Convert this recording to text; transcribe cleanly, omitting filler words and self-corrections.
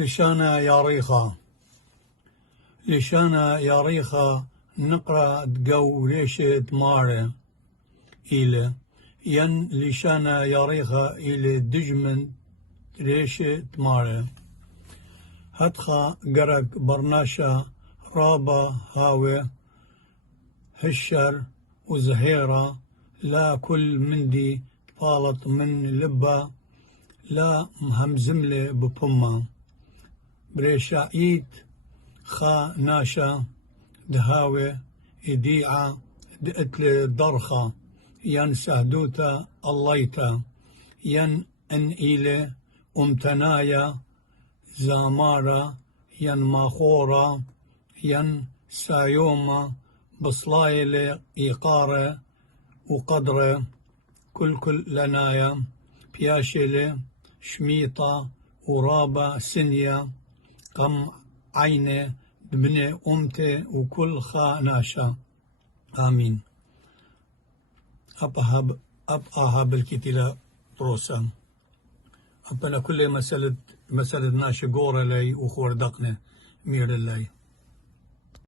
لشانا ياريخا لشانا ياريخا نقرا دقو ليشة مارة إلى ين لشانا ياريخا إلى دجمن ليشة مارة هتخا قرق برناشا رابا هاوي هشر وزهيرة لا كل مندي طالت من لبا لا مهمزملة ببما بريشايت خا ناشا دهاوي إديعة دقتل درخة ين سهدوتا الليتا ين ان إلي امتنايا زامارة ين ماخورة ين سايوما بصلايلة إيقارة وقدرة كل لنايا بياشلة شميطة ورابة سنية قم عينة بني أمتي وكل خاناشا آمين أبقاها بالكتلة بروسا أبنا كل مسألة ناشا قورة لي وخور دقنة مير اللي